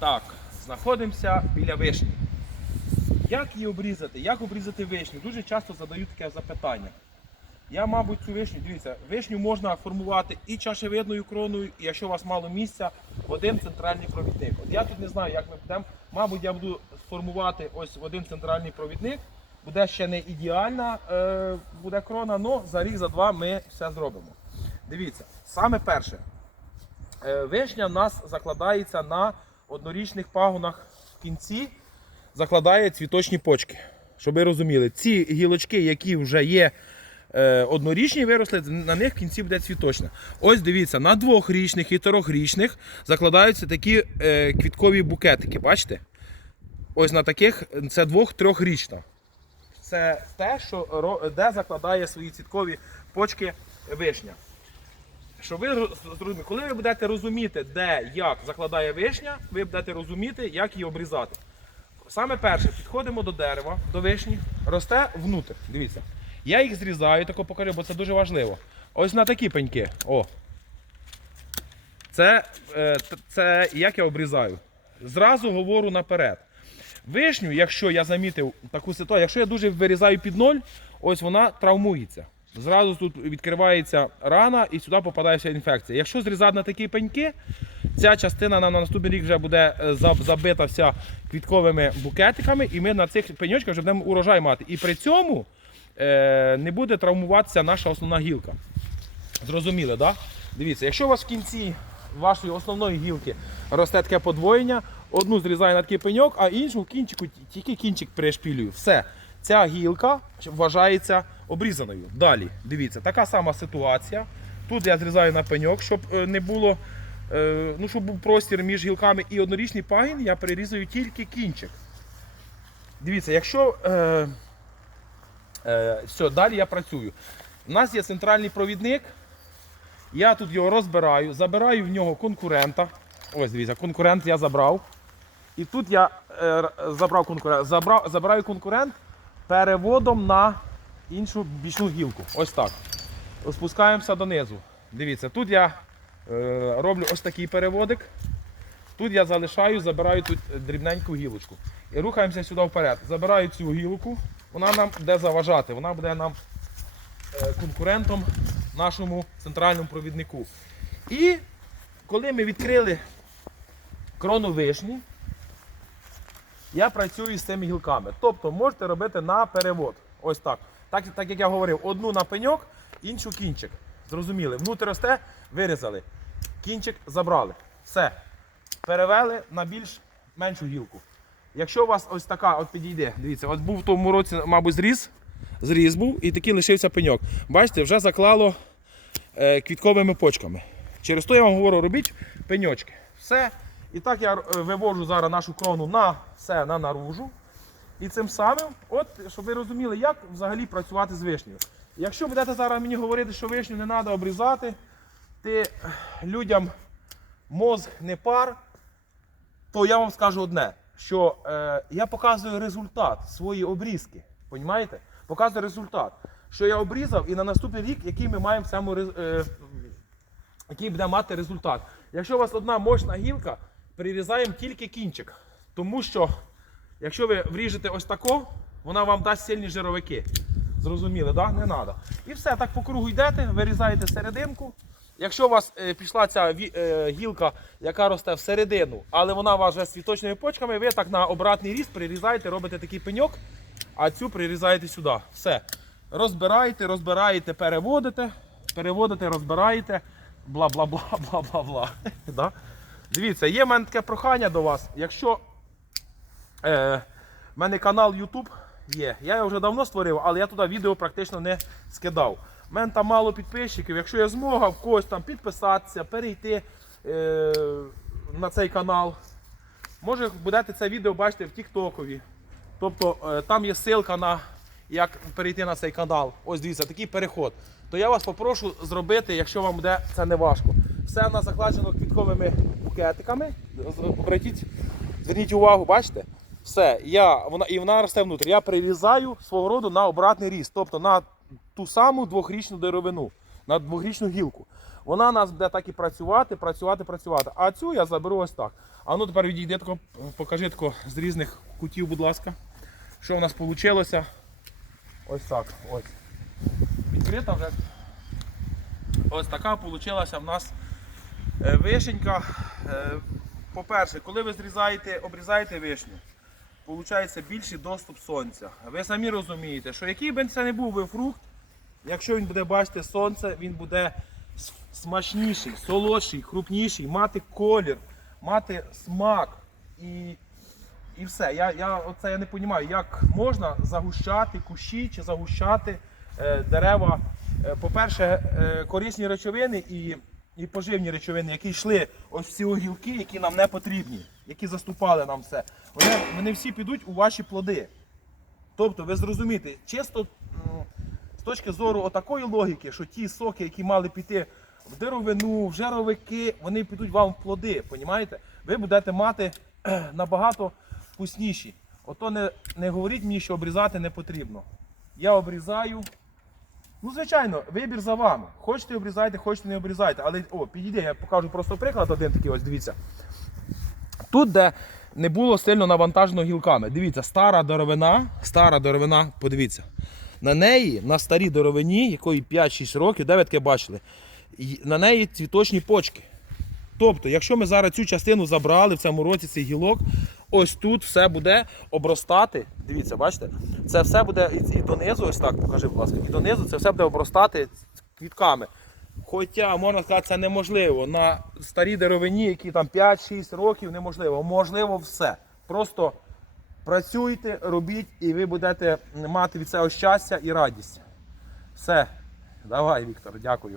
Так, знаходимося біля вишні. Як її обрізати? Як обрізати вишню? Дуже часто задають таке запитання. Я, мабуть, цю вишню, дивіться, вишню можна формувати і чашевидною кроною, і якщо у вас мало місця, один центральний провідник. От я тут не знаю, як ми будемо. Мабуть, я буду формувати ось один центральний провідник. Буде ще не ідеальна е, буде крона, але за рік, за два ми все зробимо. Дивіться, саме перше, Е, Вишня в нас закладається на однорічних пагонах в кінці, закладає цвіточні почки. Щоб ви розуміли, ці гілочки, які вже є е, однорічні, виросли, на них в кінці буде цвіточна. Ось дивіться, на двохрічних і трьохрічних закладаються такі е, квіткові букетики. Бачите? Ось на таких це двох-трьохрічна. Це те, що, де закладає свої цвіткові почки вишня. Щоб ви зрозуміли, коли ви будете розуміти, де як закладає вишня, ви будете розуміти, як її обрізати. Саме перше, підходимо до дерева, до вишні, росте внутрь. Дивіться. Я їх зрізаю, тако покажу, бо це дуже важливо. Ось на такі пеньки. О. Це, е, це як я обрізаю. Зразу говорю наперед. Вишню, якщо я замітив таку ситуацію, якщо я дуже вирізаю під ноль, ось вона травмується. Зразу тут відкривається рана і сюди попадає вся інфекція. Якщо зрізати на такі пеньки, ця частина на, на наступний рік вже буде е, забита вся квітковими букетиками, і ми на цих пеньочках вже будемо урожай мати. І при цьому е, не буде травмуватися наша основна гілка. Зрозуміли? Да? Дивіться, якщо у вас в кінці вашої основної гілки росте таке подвоєння, одну зрізаю на такий пеньок, а іншу в кінчику тільки кінчик перешпілюю. Все. Ця гілка вважається обрізаною. Далі, дивіться, така сама ситуація. Тут я зрізаю на пеньок, щоб е, не було, е, ну, щоб був простір між гілками і однорічний пагін, я перерізаю тільки кінчик. Дивіться, якщо. Е, е, все, далі я працюю. У нас є центральний провідник. Я тут його розбираю, забираю в нього конкурента. Ось дивіться, конкурент я забрав. І тут я е, забрав конкурент, забрав, забираю конкурент переводом на іншу бічну гілку. Ось так. Спускаємося донизу. Дивіться, тут я е, роблю ось такий переводик. Тут я залишаю, забираю тут дрібненьку гілочку. І рухаємося сюди вперед. Забираю цю гілку, вона нам буде заважати, вона буде нам е, конкурентом нашому центральному провіднику. І коли ми відкрили крону вишні, я працюю з цими гілками. Тобто можете робити на перевод. Ось так. Так, так як я говорив, одну на пеньок, іншу кінчик. Зрозуміли. Внутрі росте, вирізали. Кінчик забрали. Все. Перевели на більш меншу гілку. Якщо у вас ось така от підійде, дивіться, от був в тому році, мабуть, зріз. Зріз був і такий лишився пеньок. Бачите, вже заклало е, квітковими почками. Через то я вам говорю, робіть пеньочки. Все. І так я е, вивожу зараз нашу крону на все на наружу. І цим самим, от, щоб ви розуміли, як взагалі працювати з вишнею. Якщо будете зараз мені говорити, що вишню не треба обрізати, ти е, людям мозг не пар, то я вам скажу одне, що е, я показую результат своєї обрізки. Понімаєте? Показую результат. Що я обрізав і на наступний рік, який ми маємо цьому е, який буде мати результат. Якщо у вас одна мощна гілка, прирізаємо тільки кінчик. Тому що, якщо ви вріжете ось тако, вона вам дасть сильні жировики. Зрозуміли, так? Не треба. І все, так по кругу йдете, вирізаєте серединку. Якщо у вас е, пішла ця е, гілка, яка росте всередину, але вона у вас вже з цвіточними почками, ви так на обратний ріст прирізаєте, робите такий пеньок, а цю прирізаєте сюди. Все. Розбираєте, розбираєте, переводите, переводите, розбираєте, бла бла Дивіться, є в мене таке прохання до вас. Якщо е, в мене канал YouTube є, я його вже давно створив, але я туди відео практично не скидав. У мене там мало підписчиків. Якщо є змога в когось там підписатися, перейти е, на цей канал, може будете це відео бачити в Тіктокові. Тобто е, там є ссылка на як перейти на цей канал. Ось дивіться, такий переход. То я вас попрошу зробити, якщо вам буде це не важко. Все в нас закладено квітковими букетиками. Обратіть, зверніть увагу, бачите? Все, я, вона, і вона росте внутрі. Я прирізаю свого роду на обратний ріст, тобто на ту саму двохрічну деревину, на двохрічну гілку. Вона у нас буде так і працювати, працювати, працювати. А цю я заберу ось так. А ну тепер відійди тако, покажи тако з різних кутів, будь ласка. Що в нас вийшло? Ось так. Ось. Відкрита вже. Ось така вийшла в нас вишенька. Е, По-перше, коли ви зрізаєте, обрізаєте вишню, виходить більший доступ сонця. Ви самі розумієте, що який би це не був би фрукт, якщо він буде бачити сонце, він буде смачніший, солодший, крупніший, мати колір, мати смак і, і все. Я, я, оце я не розумію, як можна загущати кущі чи загущати е, дерева. Е, по-перше, е, корисні речовини і, і поживні речовини, які йшли ось в ці огілки, які нам не потрібні, які заступали нам все. Вони, вони всі підуть у ваші плоди. Тобто, ви зрозумієте, чисто з точки зору отакої логіки, що ті соки, які мали піти в дировину, в жировики, вони підуть вам в плоди, понімаєте? Ви будете мати набагато вкусніші. Ото не, не говоріть мені, що обрізати не потрібно. Я обрізаю. Ну, звичайно, вибір за вами. Хочете обрізайте, хочете не обрізайте. Але о, підійде, я покажу просто приклад один такий, ось дивіться. Тут, де не було сильно навантажено гілками. Дивіться, стара деревина, стара деревина, подивіться. На неї, на старій деревині, якої 5-6 років, де ви таке бачили, на неї цвіточні почки. Тобто, якщо ми зараз цю частину забрали в цьому році цей гілок, ось тут все буде обростати. Дивіться, бачите? Це все буде і, і донизу, ось так, покажи, будь ласка, і донизу це все буде обростати квітками. Хоча, можна сказати, це неможливо. На старій деревині, які там 5-6 років, неможливо. Можливо все. Просто працюйте, робіть, і ви будете мати від цього щастя і радість. Все. Давай, Віктор, дякую.